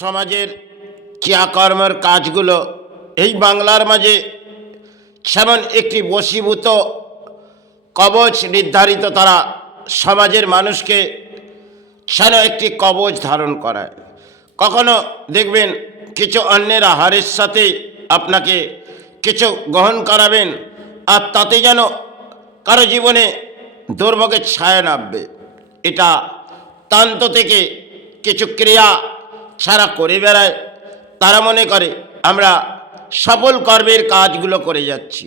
সমাজের ক্রিয়াকর্মের কাজগুলো এই বাংলার মাঝে যেমন একটি বশীভূত কবচ নির্ধারিত, তারা সমাজের মানুষকে যেন একটি কবচ ধারণ করায়। কখনো দেখবেন কিছু অন্যের আহারের সাথে আপনাকে কিছু গ্রহণ করাবেন, আর তাতে যেন কারো জীবনে দুর্ভোগের ছায়া নামবে। এটা তন্ত্র থেকে কিছু ক্রিয়া ছাড়া করে বেড়ায়। তারা মনে করে আমরা সফল কর্মের কাজগুলো করে যাচ্ছি।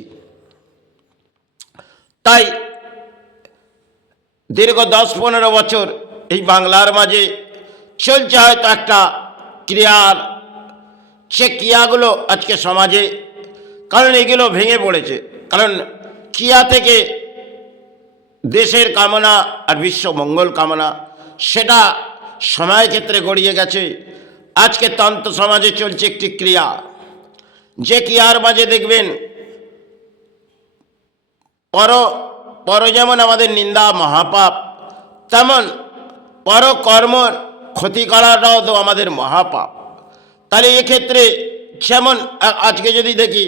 তাই দীর্ঘ 10-15 বছর এই বাংলার মাঝে চলছে হয়তো একটা ক্রিয়ার, সে ক্রিয়াগুলো আজকে সমাজে, কারণ এগুলো ভেঙে পড়েছে। কারণ ক্রিয়া থেকে দেশের কামনা আর বিশ্ব মঙ্গল কামনা, সেটা সময় ক্ষেত্রে গড়িয়ে গেছে। আজকে তন্ত্র সমাজে চলছে একটি ক্রিয়া, যে ক্রিয়ার মাঝে দেখবেন পর যেমন আমাদের নিন্দা মহাপাপ, তেমন পরকর্মর ক্ষতি করাটাও তো আমাদের মহাপাপ। তাহলে এক্ষেত্রে যেমন আজকে যদি দেখি,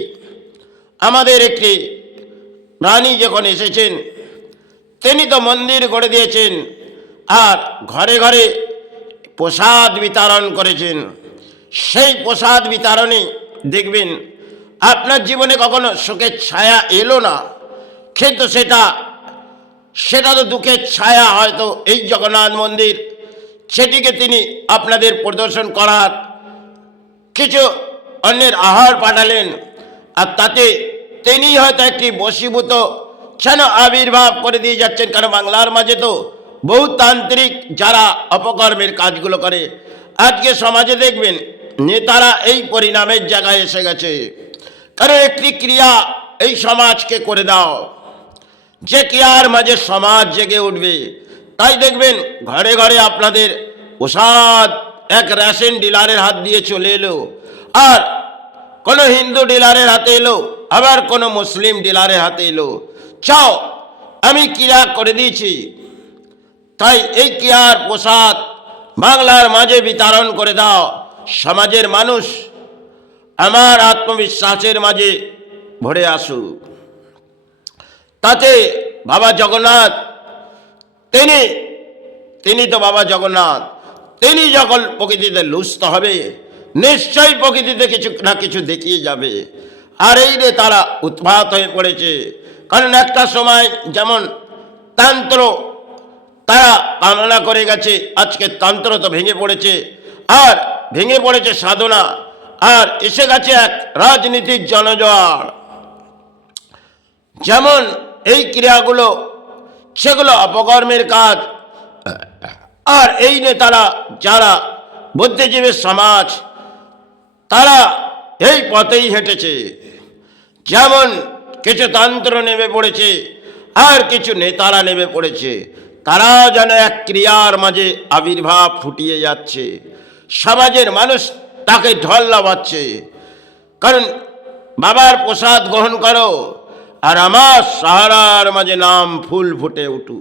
আমাদের একটি রানী যখন এসেছেন, তিনি তো মন্দির গড়ে দিয়েছেন আর ঘরে ঘরে প্রসাদ বিতরণ করেছেন। সেই প্রসাদ বিতরণে দেখবেন আপনার জীবনে কখনো শোকের ছায়া এলো না, কিন্তু সেটা তো দুঃখের ছায়া। হয়তো এই জগন্নাথ মন্দির, সেটিকে তিনি আপনাদের প্রদর্শন করার কিছু অন্যের আহার পাঠালেন, আর তাতে তিনি হয়তো একটি বশীভূত যেন আবির্ভাব করে দিয়ে যাচ্ছেন। কারণ বাংলার মাঝে তো বহু তান্ত্রিক যারা অপকর্মের কাজগুলো করে, আজকে সমাজে দেখবেন নেতারা এই পরিণামের জায়গায় এসে গেছে। কারণ একটি ক্রিয়া এই সমাজকে করে দাও, যে ক্রিয়ার মাঝে সমাজ জেগে উঠবে। তাই দেখবেন ঘরে ঘরে আপনাদের প্রসাদ এক রেশন ডিলারের হাত দিয়ে চলে এলো, আর কোনো হিন্দু ডিলারের হাতে এলো, আবার কোনো মুসলিম ডিলারের হাতে এলো। চাও আমি ক্রিয়া করে দিয়েছি, তাই এই ক্রিয়ার প্রসাদ বাংলার মাঝে বিতরণ করে দাও। সমাজের মানুষ আমার আত্মবিশ্বাসের মাঝে ভরে আসুক। তাতে বাবা জগন্নাথ, তিনি তো বাবা জগন্নাথ, তিনি যখন প্রকৃতিতে লুপ্ত হবে, নিশ্চয়ই প্রকৃতিতে কিছু না কিছু দেখিয়ে যাবে। আর এই রে তারা উৎপাত হয়ে পড়েছে। কারণ একটা সময় যেমন তন্ত্র তারা কামনা করে গেছে, আজকে তন্ত্র তো ভেঙে পড়েছে, আর ভেঙে পড়েছে সাধনা, আর এসে গেছে এক রাজনীতির জনজোয়ার। যেমন এই ক্রিয়াগুলো সেগুলো অপকর্মের কাজ, আর এই নেতারা যারা বুদ্ধিজীবী সমাজ, তারা এই পথেই হেঁটেছে। যেমন কিছু তন্ত্র নেমে পড়েছে, আর কিছু নেতারা নেমে পড়েছে। তারা যেন এক ক্রিয়ার মাঝে আবির্ভাব ফুটিয়ে যাচ্ছে, সমাজের মানুষ তাকে ঢল লাগাচ্ছে। কারণ বাবার প্রসাদ গ্রহণ করো, আর আমার সাহারার মাঝে নাম ফুল ফুটে উঠু।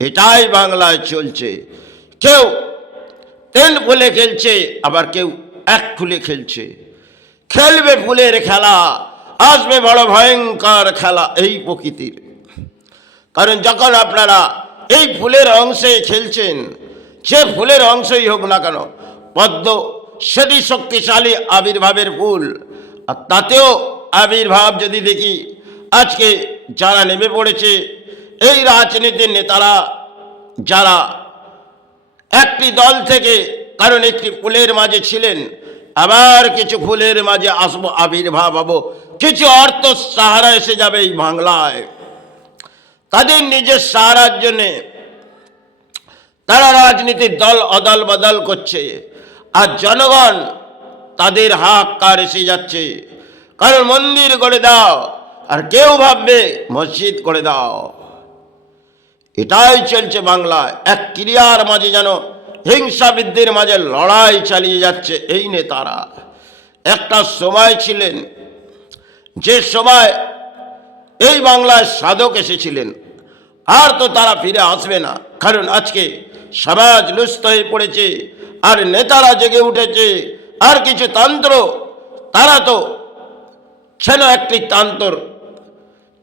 এটাই বাংলায় চলছে। কেউ 3 ফুলে খেলছে, আবার কেউ 1 ফুলে খেলছে। খেলবে ফুলের খেলা, আসবে বড় ভয়ঙ্কর খেলা এই প্রকৃতির। কারণ যখন আপনারা এই ফুলের অংশে খেলছেন, যে ফুলের অংশই হোক না কেন, পদ্ম সেটি শক্তিশালী আবির্ভাবের ফুল। আর তাতেও আবির্ভাব যদি দেখি, আজকে যারা নেমে পড়েছে এই রাজনীতির নেতারা, যারা একটি দল থেকে, কারণ একটি ফুলের মাঝে ছিলেন, আবার কিছু ফুলের মাঝে আসবো, আবির্ভাব হবো, কিছু অর্থ সাহারা এসে যাবে এই বাংলায়। তাদের নিজের সাহারার জন্যে তারা রাজনীতির দল অদল বদল করছে, আর জনগণ তাদের হাহাকার এসে যাচ্ছে। কারণ মন্দির করে দাও, আর কেউ ভাববে মসজিদ করে দাও। এটাই চলছে বাংলায়। এক ক্রিয়ার মাঝে যেন হিংসা বৃদ্ধির মাঝে লড়াই চালিয়ে যাচ্ছে এই নেতারা। একটা সময় ছিলেন, যে সময় এই বাংলায় সাধক এসেছিলেন, আর তো তারা ফিরে আসবে না। কারণ আজকে সমাজ লুপ্ত হয়ে পড়েছে, আর নেতারা জেগে উঠেছে। আর কিছু তন্ত্র, তারা তো ছিল একটি তন্ত্র।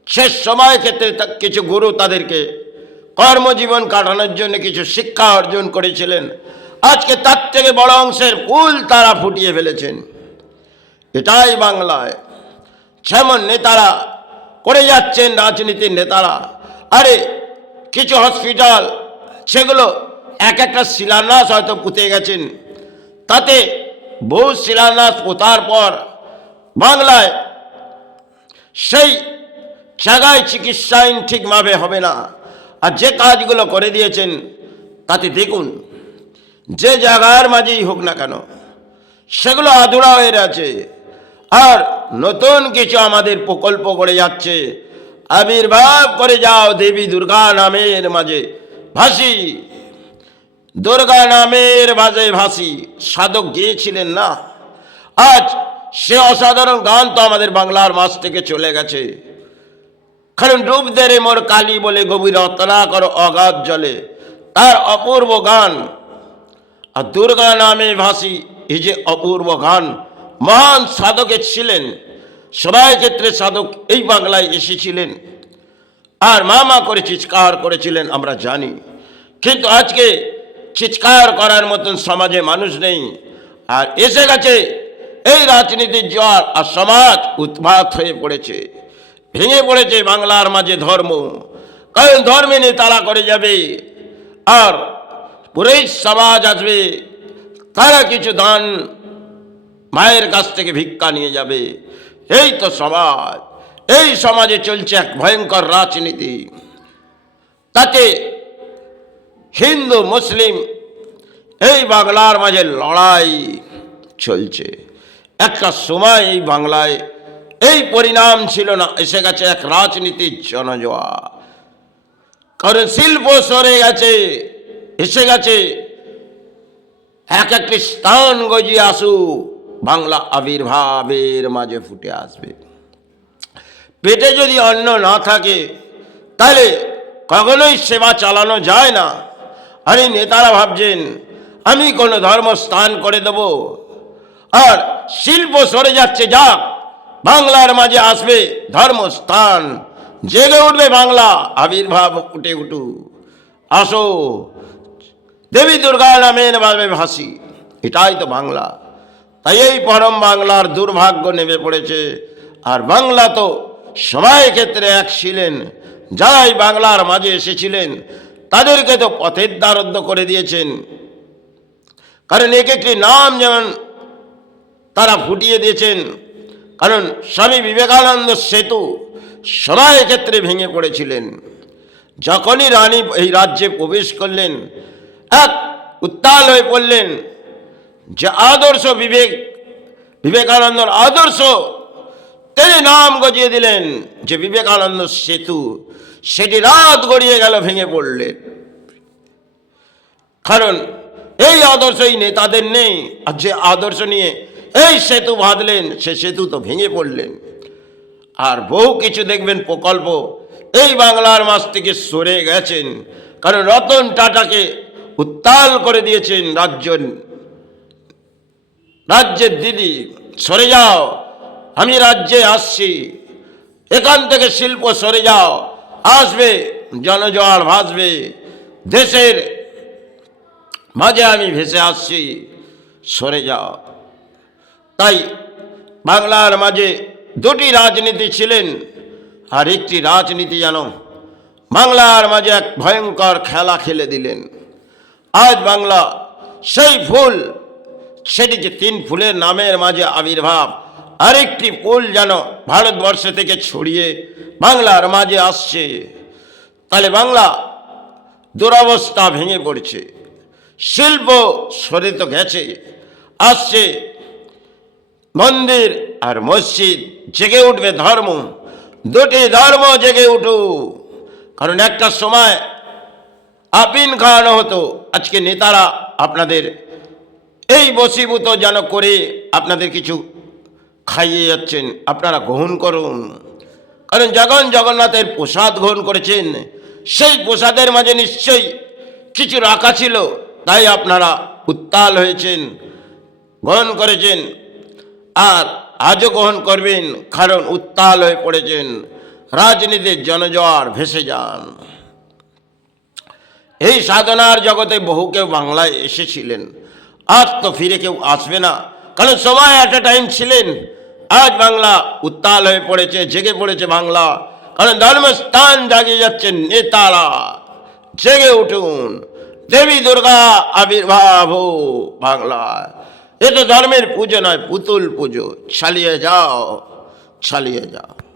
শেষ সময় ক্ষেত্রে কিছু গুরু তাদেরকে কর্মজীবন কাটানোর জন্য কিছু শিক্ষা অর্জন করেছিলেন। আজকে তার থেকে বড় অংশের ফুল তারা ফুটিয়ে ফেলেছেন। এটাই বাংলায় যেমন নেতারা করে যাচ্ছেন, রাজনীতির নেতারা। আরে কিছু হসপিটাল, সেগুলো এক একটা শিলান্যাস হয়তো পুঁতে গেছেন, তাতে বহু শিলান্যাস পোতার পর বাংলায় সেই জায়গায় চিকিৎসা আইন ঠিকভাবে হবে না। আর যে কাজগুলো করে দিয়েছেন তাতে দেখুন, যে জায়গার মাঝেই হোক না কেন সেগুলো আধুরা হয়ে আছে। আর নতুন কিছু আমাদের প্রকল্প করে যাচ্ছে। আবির্ভাব করে যাও দেবী দুর্গা নামের মাঝে ভাসি, দুর্গা নামের মাঝে ভাসি, সাধক গিয়েছিলেন না? আজ সে অসাধারণ গান তো আমাদের বাংলার মাঝ থেকে চলে গেছে। কারণ রূপ দেরে মোর কালী বলে গভীর রত্না করো অগাধ জলে, তার অপূর্ব গান। আর দুর্গা নামে ভাসি, এই যে অপূর্ব গান, মহান সাধকের ছিলেন। সবাই ক্ষেত্রে সাধক এই বাংলায় এসেছিলেন আর মা করে চিৎকার করেছিলেন, আমরা জানি। কিন্তু আজকে চিৎকার করার মতন সমাজে মানুষ নেই। আর এসে গেছে এই রাজনীতির জোয়ার, আর সমাজ উৎপাত হয়ে পড়েছে, ভেঙে পড়েছে বাংলার মাঝে ধর্ম। কারণ ধর্মে নিয়ে তারা করে যাবে, আর পুরোই সমাজ আসবে, তারা কিছু দান মায়ের কাছ থেকে ভিক্ষা নিয়ে যাবে। এই তো সমাজ। এই সমাজে চলছে এক ভয়ঙ্কর রাজনীতি। তাতে হিন্দু মুসলিম এই বাংলার মাঝে লড়াই চলছে। একটা সময় এই বাংলায় এই পরিণাম ছিল না, এসে গেছে এক রাজনীতির জনজোয়া। কারণ শিল্প সরে গেছে, এসে গেছে এক একটি স্থান গজিয়ে আসু, বাংলা আবির্ভাবের মাঝে ফুটে আসবে। পেটে যদি অন্ন না থাকে তাহলে কখনোই সেবা চালানো যায় না। আর এই নেতারা ভাবছেন আমি কোনো ধর্মস্থান করে দেব, আর শিল্প সরে যাচ্ছে, যাক বাংলার মাঝে আসবে ধর্মস্থান, জেগে উঠবে বাংলা, আবির্ভাব উঠে উঠু, আসো দেবী দুর্গা নামের ভাবে ভাসি। এটাই তো বাংলা। তাই এই পরম বাংলার দুর্ভাগ্য নেমে পড়েছে। আর বাংলা তো সবাই ক্ষেত্রে এক ছিলেন, যারাই বাংলার মাঝে এসেছিলেন তাদেরকে তো পথের দ্বারস্থ করে দিয়েছেন। কারণ এক একটি নাম যেমন তারা ফুটিয়ে দিয়েছেন। কারণ স্বামী বিবেকানন্দ সেতু সবাই ক্ষেত্রে ভেঙে পড়েছিলেন। যখনই রানী এই রাজ্যে প্রবেশ করলেন, এক উত্তাল হয়ে পড়লেন। যে আদর্শ বিবেকানন্দর আদর্শ, তিনি নাম গজিয়ে দিলেন যে বিবেকানন্দ সেতু, সেটি রাত গড়িয়ে গেল, ভেঙে পড়লেন। কারণ এই আদর্শ এই নেতাদের নেই। আর যে আদর্শ নিয়ে এই সেতু বাঁধলেন, সে সেতু তো ভেঙে পড়লেন। আর বহু কিছু দেখবেন প্রকল্প এই বাংলার মাঝ থেকে সরে গেছেন। কারণ রতন টাটাকে উত্তাল করে দিয়েছেন রাজ্যের দিদি, সরে যাও, আমি রাজ্যে আসছি, এখান থেকে শিল্প সরে যাও, আসবে জনজোয়ার ভাসবে, দেশের মাঝে আমি ভেসে আসছি, সরে যাও। তাই বাংলার মাঝে দুটি রাজনীতি ছিলেন। আর একটি রাজনীতি যেন বাংলার মাঝে এক ভয়ঙ্কর খেলা খেলে দিলেন। আজ বাংলা সেই ফুল, সেটি যে তিন ফুলের নামের মাঝে আবির্ভাব, আরেকটি ফুল যেন ভারতবর্ষ থেকে ছড়িয়ে বাংলার মাঝে আসছে। তাহলে বাংলা দুরবস্থা ভেঙে পড়ছে, শিল্প সরে তো গেছে, আসছে মন্দির আর মসজিদ, জেগে উঠবে ধর্ম, দুটি ধর্ম জেগে উঠু। কারণ একটা সময় আপিন খাওয়ানো হতো, আজকে নেতারা আপনাদের এই বশীভূত যেন করে আপনাদের কিছু খাইয়ে যাচ্ছেন, আপনারা গ্রহণ করুন। কারণ যখন জগন্নাথের প্রসাদ গ্রহণ করেছেন, সেই প্রসাদের মাঝে নিশ্চয়ই কিছু রাখা ছিল, তাই আপনারা উত্তাল হয়েছেন, গ্রহণ করেছেন, আর আজও গ্রহণ করবেন, কারণ উত্তাল হয়ে পড়েছেন, রাজনীতির জনজোয়ার ভেসে যান। এই সাধনার জগতে বহু কেউ বাংলায় এসেছিলেন, আজ তো ফিরে কেউ আসবে না, কারণ সময় একটা টাইম ছিলেন। আজ বাংলা উত্তাল হয়ে পড়েছে, জেগে পড়েছে বাংলা, কারণ ধর্মস্থান জাগিয়ে যাচ্ছেন নেতারা। জেগে উঠুন, দেবী দুর্গা আবির্ভাব বাংলায়। এ তো ধর্মের পুজো নয়, পুতুল পুজো। চালিয়ে যাও, চালিয়ে যাও।